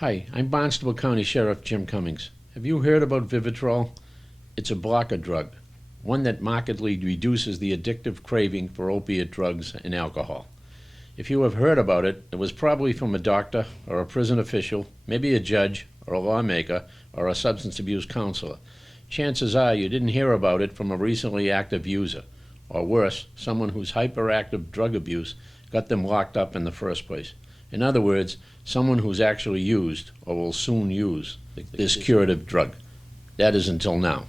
Hi, I'm Barnstable County Sheriff Jim Cummings. Have you heard about Vivitrol? It's a blocker drug, one that markedly reduces the addictive craving for opiate drugs and alcohol. If you have heard about it, it was probably from a doctor or a prison official, maybe a judge or a lawmaker or a substance abuse counselor. Chances are you didn't hear about it from a recently active user, or worse, someone whose hyperactive drug abuse got them locked up in the first place. In other words, someone who's actually used or will soon use this curative drug. That is until now.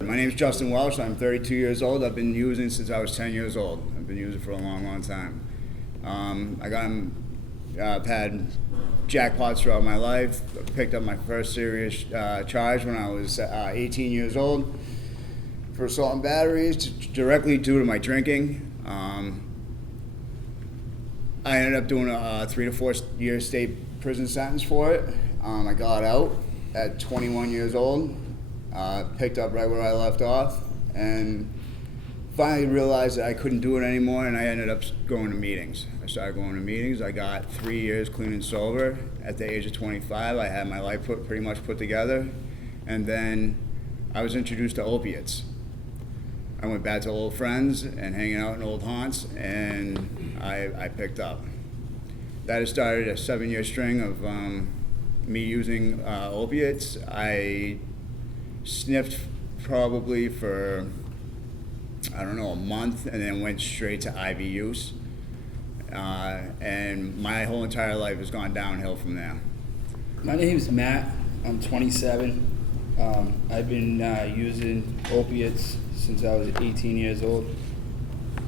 My name is Justin Welsh. I'm 32 years old. I've been using since I was 10 years old. I've been using for a long, long time. I've had jackpots throughout my life. I picked up my first serious charge when I was 18 years old for assault and batteries, directly due to my drinking. I ended up doing a 3 to 4 year state prison sentence for it. I got out at 21 years old, picked up right where I left off, and finally realized that I couldn't do it anymore, and I ended up going to meetings. I started going to meetings. I got 3 years clean and sober. At the age of 25, I had my life pretty much put together, and then I was introduced to opiates. I went back to old friends and hanging out in old haunts, and I picked up. That has started a 7-year string of me using opiates. I sniffed probably for, a month, and then went straight to IV use. And my whole entire life has gone downhill from there. My name's Matt. I'm 27. I've been using opiates since I was 18 years old.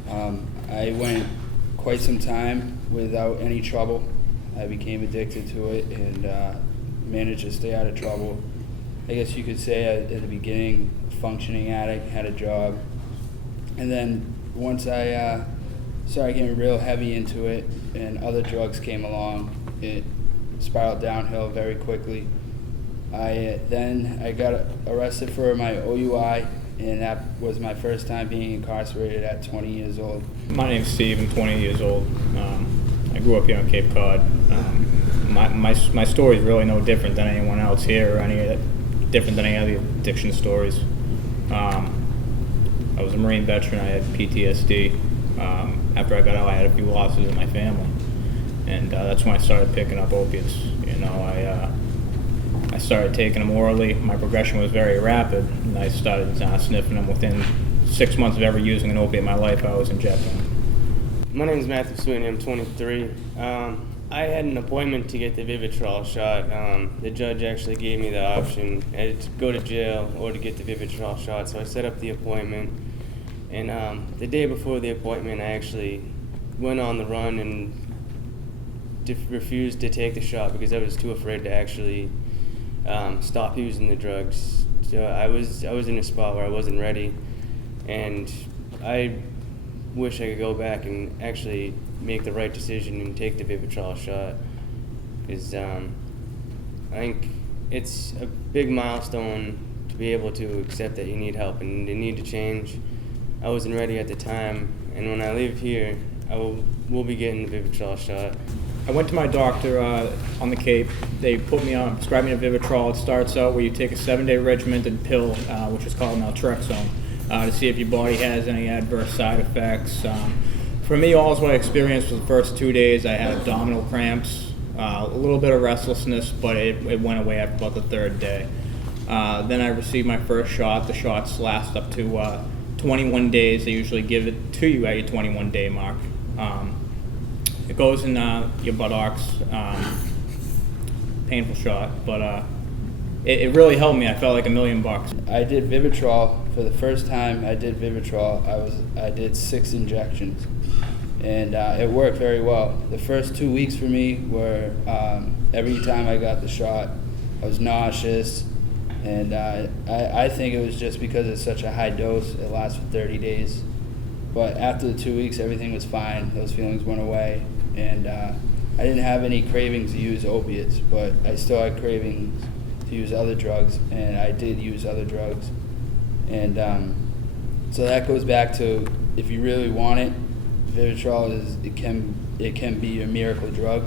I went quite some time without any trouble. I became addicted to it and managed to stay out of trouble. I guess you could say at the beginning, functioning addict, had a job. And then once I started getting real heavy into it and other drugs came along, it spiraled downhill very quickly. I got arrested for my OUI, and that was my first time being incarcerated at 20 years old. My name's Steve. I'm 20 years old. I grew up here on Cape Cod. My story is really no different than anyone else here, or different than any other addiction stories. I was a Marine veteran. I had PTSD. After I got out, I had a few losses in my family, and that's when I started picking up opiates. I started taking them orally. My progression was very rapid, and I started sniffing them within 6 months of ever using an opiate in my life. I was injecting them. My name is Matthew Sweeney. I'm 23. I had an appointment to get the Vivitrol shot. The judge actually gave me the option to go to jail or to get the Vivitrol shot, so I set up the appointment. And the day before the appointment, I actually went on the run and refused to take the shot because I was too afraid to actually stop using the drugs. So I was in a spot where I wasn't ready, and I wish I could go back and actually make the right decision and take the Vivitrol shot, because I think it's a big milestone to be able to accept that you need help and you need to change. I wasn't ready at the time, and when I leave here, I will be getting the Vivitrol shot. I went to my doctor on the Cape. They prescribed me a Vivitrol. It starts out where you take a 7-day regimented pill, which is called naltrexone, to see if your body has any adverse side effects. For me, all what I experienced was the first 2 days. I had abdominal cramps, a little bit of restlessness, but it went away after about the 3rd day. Then I received my first shot. The shots last up to 21 days. They usually give it to you at your 21-day mark. It goes in your buttocks. Painful shot, but it really helped me. I felt like $1,000,000. I did Vivitrol. For the first time I did Vivitrol, I did 6 injections, and it worked very well. The first 2 weeks for me were every time I got the shot, I was nauseous, and I think it was just because it's such a high dose. It lasts for 30 days. But after the 2 weeks, everything was fine. Those feelings went away, and I didn't have any cravings to use opiates, but I still had cravings to use other drugs, and I did use other drugs. And so that goes back to, if you really want it, Vivitrol it can be a miracle drug.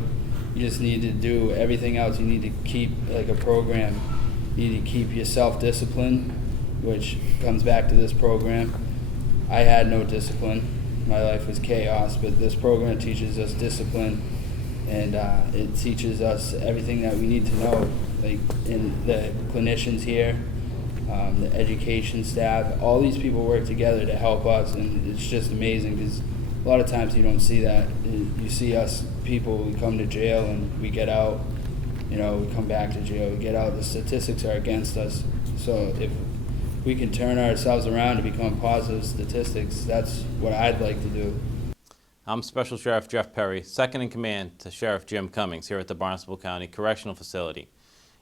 You just need to do everything else. You need to keep, like a program, you need to keep yourself disciplined, which comes back to this program. I had no discipline. My life was chaos, but this program teaches us discipline, and it teaches us everything that we need to know, like in the clinicians here, the education staff, all these people work together to help us, and it's just amazing because a lot of times you don't see that. You see us people, we come to jail and we get out, we come back to jail, we get out, the statistics are against us. So if we can turn ourselves around to become positive statistics, that's what I'd like to do. I'm Special Sheriff Jeff Perry, second in command to Sheriff Jim Cummings here at the Barnstable County Correctional Facility.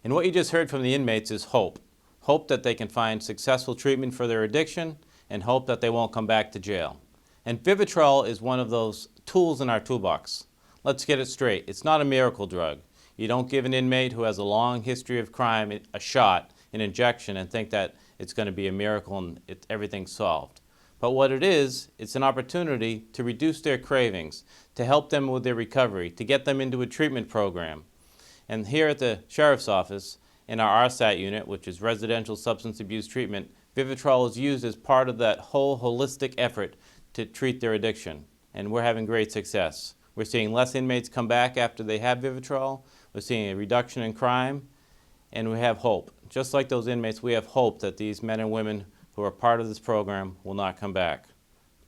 And what you just heard from the inmates is hope. Hope that they can find successful treatment for their addiction, and hope that they won't come back to jail. And Vivitrol is one of those tools in our toolbox. Let's get it straight. It's not a miracle drug. You don't give an inmate who has a long history of crime a shot, an injection, and think that it's going to be a miracle and everything's solved. But what it is, it's an opportunity to reduce their cravings, to help them with their recovery, to get them into a treatment program. And here at the Sheriff's Office, in our RSAT unit, which is Residential Substance Abuse Treatment, Vivitrol is used as part of that whole holistic effort to treat their addiction. And we're having great success. We're seeing less inmates come back after they have Vivitrol. We're seeing a reduction in crime, and we have hope. Just like those inmates, we have hope that these men and women who are part of this program will not come back.